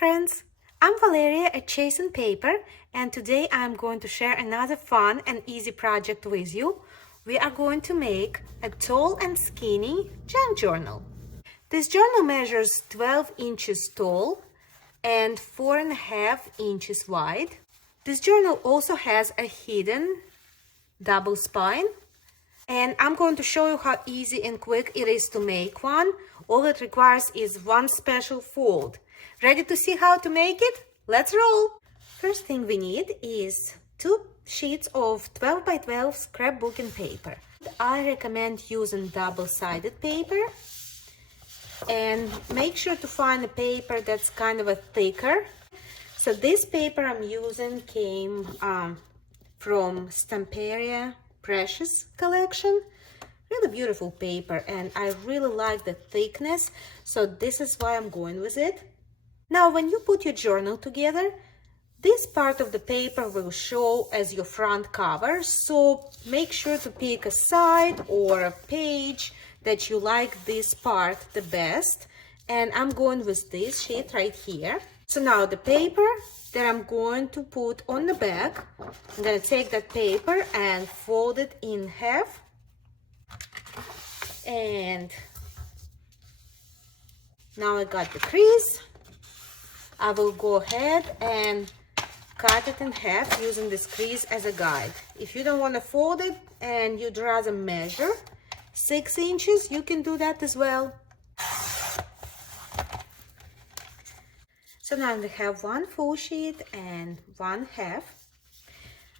friends, I'm Valeria at Chase and Paper, and today I'm going to share another fun and easy project with you. We are going to make a tall and skinny junk journal. This journal measures 12 inches tall and 4.5 inches wide. This journal also has a hidden double spine, and I'm going to show you how easy and quick it is to make one. All it requires is one special fold. Ready to see how to make it? Let's roll! First thing we need is 2 sheets of 12 by 12 scrapbooking paper. I recommend using double-sided paper, and make sure to find a paper that's kind of a thicker. So this paper I'm using came from Stamperia Precious collection. Really beautiful paper, and I really like the thickness, so this is why I'm going with it. Now when you put your journal together, this part of the paper will show as your front cover, so make sure to pick a side or a page that you like this part the best, and I'm going with this sheet right here. So now the paper that I'm going to put on the back, I'm going to take that paper and fold it in half, and now I got the crease. I will go ahead and cut it in half using this crease as a guide. If you don't want to fold it and you'd rather measure 6 inches, you can do that as well. So now we have one full sheet and one half,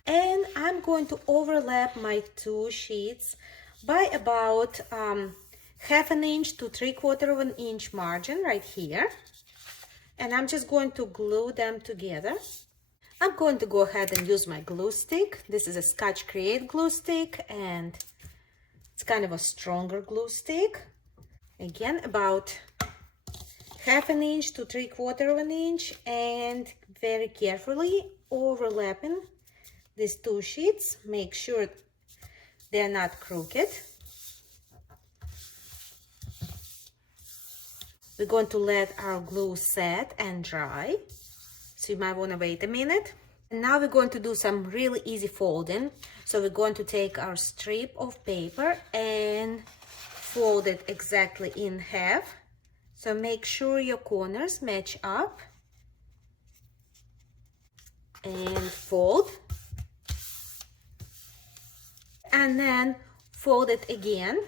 and I'm going to overlap my 2 sheets by about half an inch to 3/4 of an inch margin right here, and I'm just going to glue them together. I'm going to go ahead and use my glue stick. This is a Scotch Create glue stick, and it's kind of a stronger glue stick. Again, about half an inch to 3/4 of an inch, and very carefully overlapping these 2 sheets. Make sure they're not crooked. We're going to let our glue set and dry, so you might want to wait a minute. And now we're going to do some really easy folding. So we're going to take our strip of paper and fold it exactly in half. So make sure your corners match up, and fold, and then fold it again.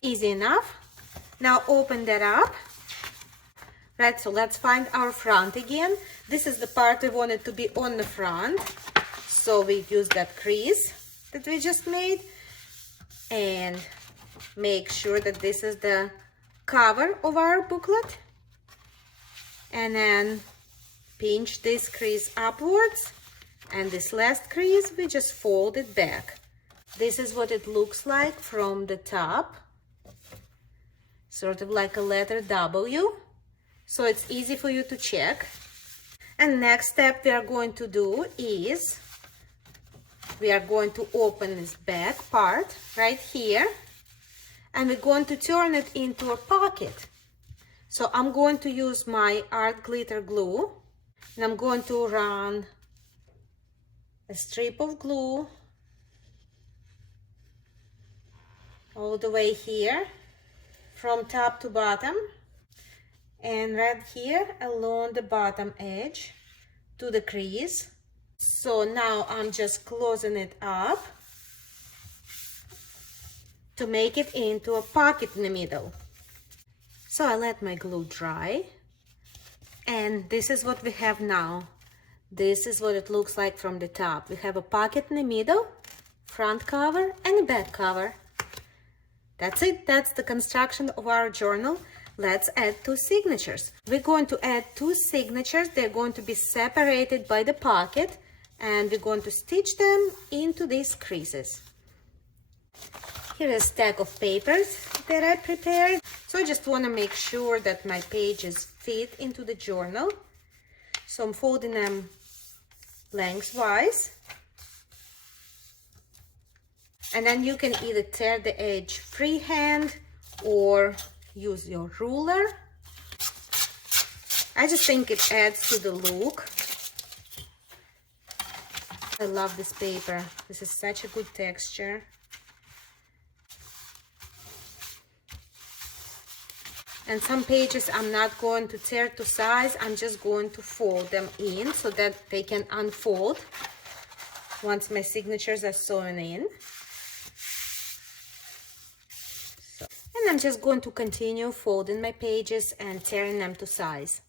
Easy enough. Now open that up. Right, so let's find our front again. This is the part we wanted to be on the front, so we use that crease that we just made, and make sure that this is the cover of our booklet, and then pinch this crease upwards, and this last crease we just fold it back. This is what it looks like from the top, sort of like a letter W, so it's easy for you to check. And next step we are going to do is we are going to open this back part right here, and we're going to turn it into a pocket. So I'm going to use my art glitter glue, and I'm going to run a strip of glue all the way here from top to bottom, and right here along the bottom edge to the crease. So now I'm just closing it up to make it into a pocket in the middle. So I let my glue dry, and this is what we have now. This is what it looks like from the top. We have a pocket in the middle, front cover, and a back cover. That's it. That's the construction of our journal. Let's add 2 signatures. We're going to add 2 signatures. They're going to be separated by the pocket, and we're going to stitch them into these creases. Here is a stack of papers that I prepared. So I just want to make sure that my pages fit into the journal. So I'm folding them lengthwise. And then you can either tear the edge freehand or use your ruler. I just think it adds to the look. I love this paper. This is such a good texture. And some pages I'm not going to tear to size. I'm just going to fold them in so that they can unfold once my signatures are sewn in. And I'm just going to continue folding my pages and tearing them to size.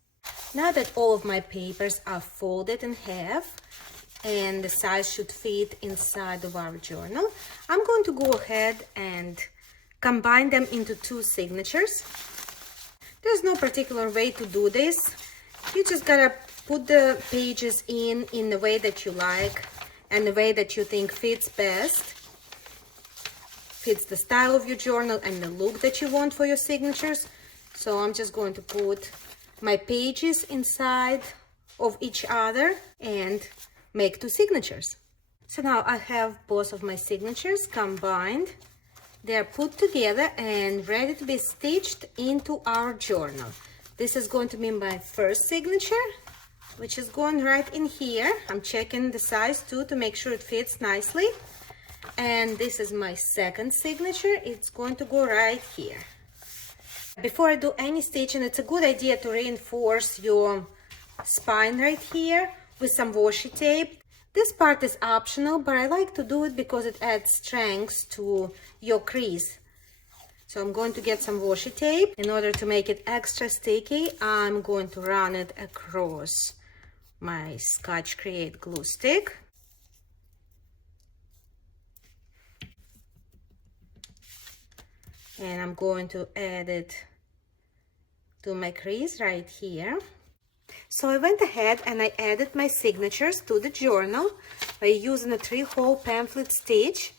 Now that all of my papers are folded in half and the size should fit inside of our journal, I'm going to go ahead and combine them into two signatures. There's no particular way to do this. You just gotta put the pages in the way that you like and the way that you think fits best, fits the style of your journal and the look that you want for your signatures. So I'm just going to put my pages inside of each other and make two signatures. So now I have both of my signatures combined. They are put together and ready to be stitched into our journal. This is going to be my first signature, which is going right in here. I'm checking the size too to make sure it fits nicely. And this is my second signature. It's going to go right here. Before I do any stitching, it's a good idea to reinforce your spine right here with some washi tape. This part is optional, but I like to do it because it adds strength to your crease. So I'm going to get some washi tape. In order to make it extra sticky, I'm going to run it across my Scotch Create glue stick. And I'm going to add it to my crease right here. So I went ahead and I added my signatures to the journal by using a 3-hole pamphlet stitch.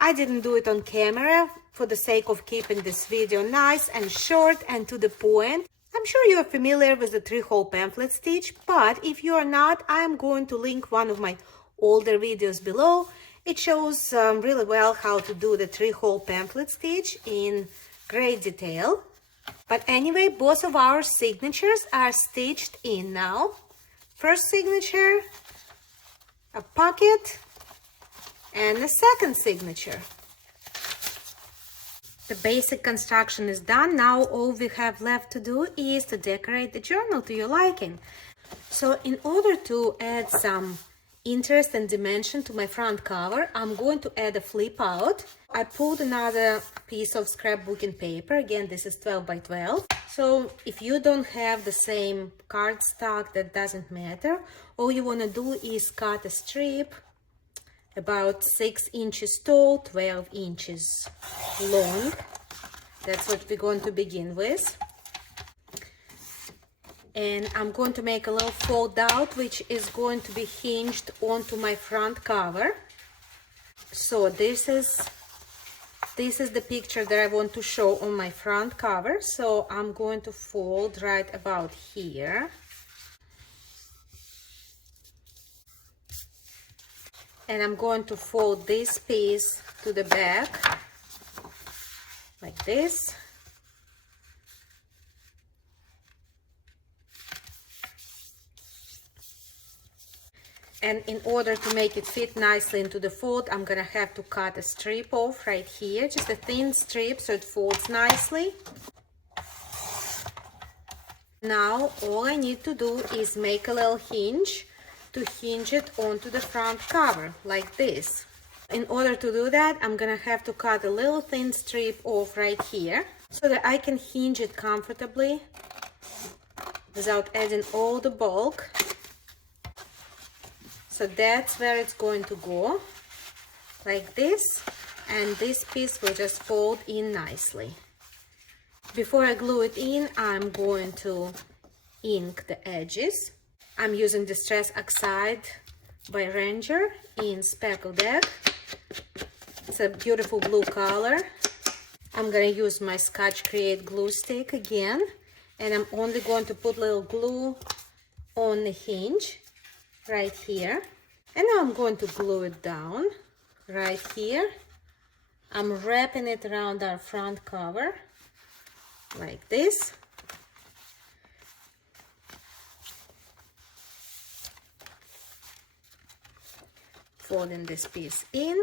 I didn't do it on camera for the sake of keeping this video nice and short and to the point. I'm sure you are familiar with the 3-hole pamphlet stitch, but if you are not, I am going to link one of my older videos below. It shows really well how to do the 3-hole pamphlet stitch in great detail. But anyway, both of our signatures are stitched in now. First signature, a pocket, and the second signature. The basic construction is done. Now all we have left to do is to decorate the journal to your liking. So in order to add some interest and dimension to my front cover, I'm going to add a flip out. I pulled another piece of scrapbooking paper. Again, this is 12 by 12. So if you don't have the same cardstock, that doesn't matter. All you want to do is cut a strip about 6 inches tall, 12 inches long. That's what we're going to begin with. And I'm going to make a little fold out, which is going to be hinged onto my front cover. So this is the picture that I want to show on my front cover. So I'm going to fold right about here. And I'm going to fold this piece to the back, like this. And in order to make it fit nicely into the fold, I'm gonna have to cut a strip off right here, just a thin strip so it folds nicely. Now all I need to do is make a little hinge to hinge it onto the front cover, like this. In order to do that, I'm gonna have to cut a little thin strip off right here so that I can hinge it comfortably without adding all the bulk. So that's where it's going to go, like this, and this piece will just fold in nicely. Before I glue it in, I'm going to ink the edges. I'm using Distress Oxide by Ranger in Speckle Deck. It's a beautiful blue color. I'm gonna use my Scotch Create glue stick again, and I'm only going to put little glue on the hinge right here. And now I'm going to glue it down right here. I'm wrapping it around our front cover like this. Folding this piece in.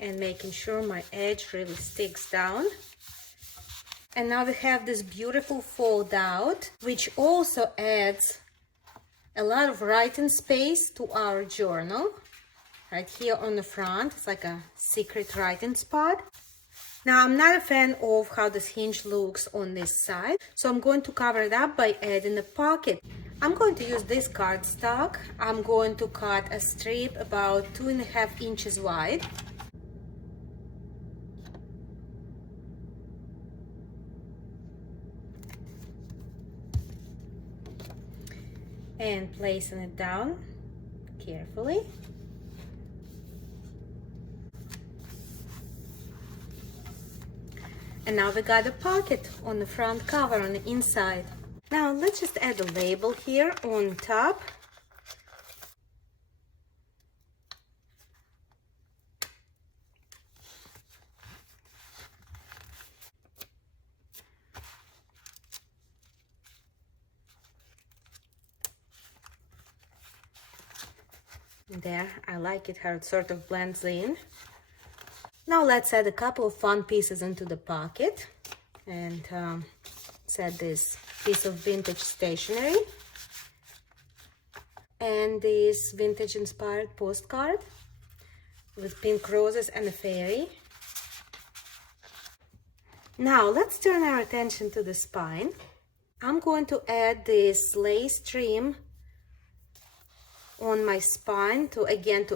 And making sure my edge really sticks down. And now we have this beautiful fold out, which also adds a lot of writing space to our journal. Right here on the front, it's like a secret writing spot. Now, I'm not a fan of how this hinge looks on this side, so I'm going to cover it up by adding a pocket. I'm going to use this cardstock. I'm going to cut a strip about 2.5 inches wide. And placing it down carefully. And now we got a pocket on the front cover on the inside. Now let's just add a label here on top. There, I like it how it sort of blends in. Now let's add a couple of fun pieces into the pocket, and set this piece of vintage stationery and this vintage inspired postcard with pink roses and a fairy. Now let's turn our attention to the spine. I'm going to add this lace trim on my spine to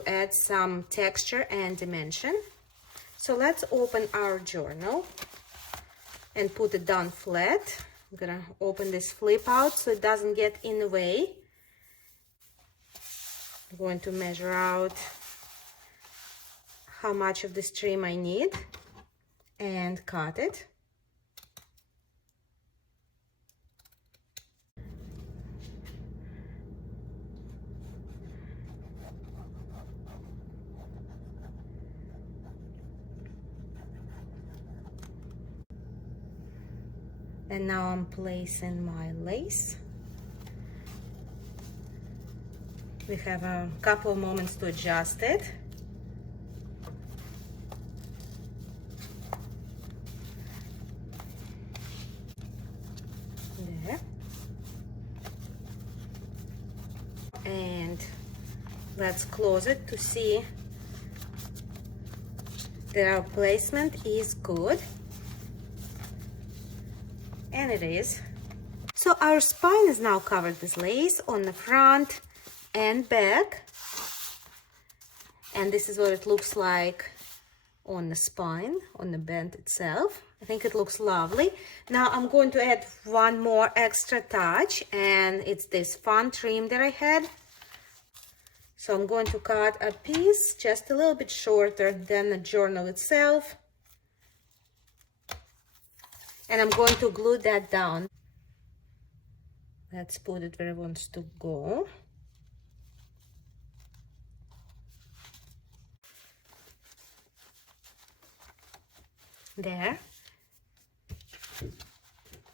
add some texture and dimension. So let's open our journal and put it down flat. I'm gonna open this flip out so it doesn't get in the way. I'm going to measure out how much of this trim I need and cut it. And now I'm placing my lace. We have a couple of moments to adjust it. There. And let's close it to see that our placement is good. And it is. So our spine is now covered with lace on the front and back. And this is what it looks like on the spine, on the band itself. I think it looks lovely. Now I'm going to add one more extra touch, and it's this fun trim that I had. So I'm going to cut a piece just a little bit shorter than the journal itself. And I'm going to glue that down. Let's put it where it wants to go. There.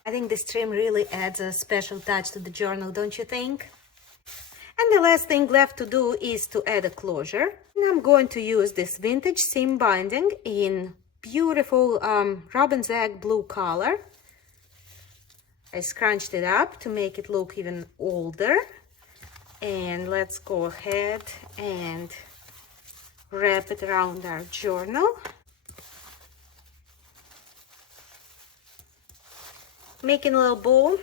I think this trim really adds a special touch to the journal, don't you think? And the last thing left to do is to add a closure. And I'm going to use this vintage seam binding in beautiful robin's egg blue color. I scrunched it up to make it look even older. And let's go ahead and wrap it around our journal. Making a little bow.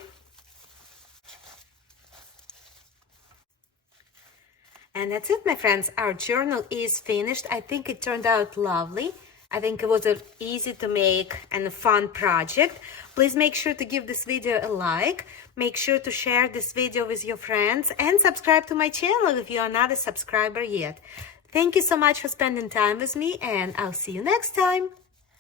And that's it, my friends. Our journal is finished. I think it turned out lovely. I think it was an easy to make and a fun project. Please make sure to give this video a like. Make sure to share this video with your friends and subscribe to my channel if you are not a subscriber yet. Thank you so much for spending time with me, and I'll see you next time.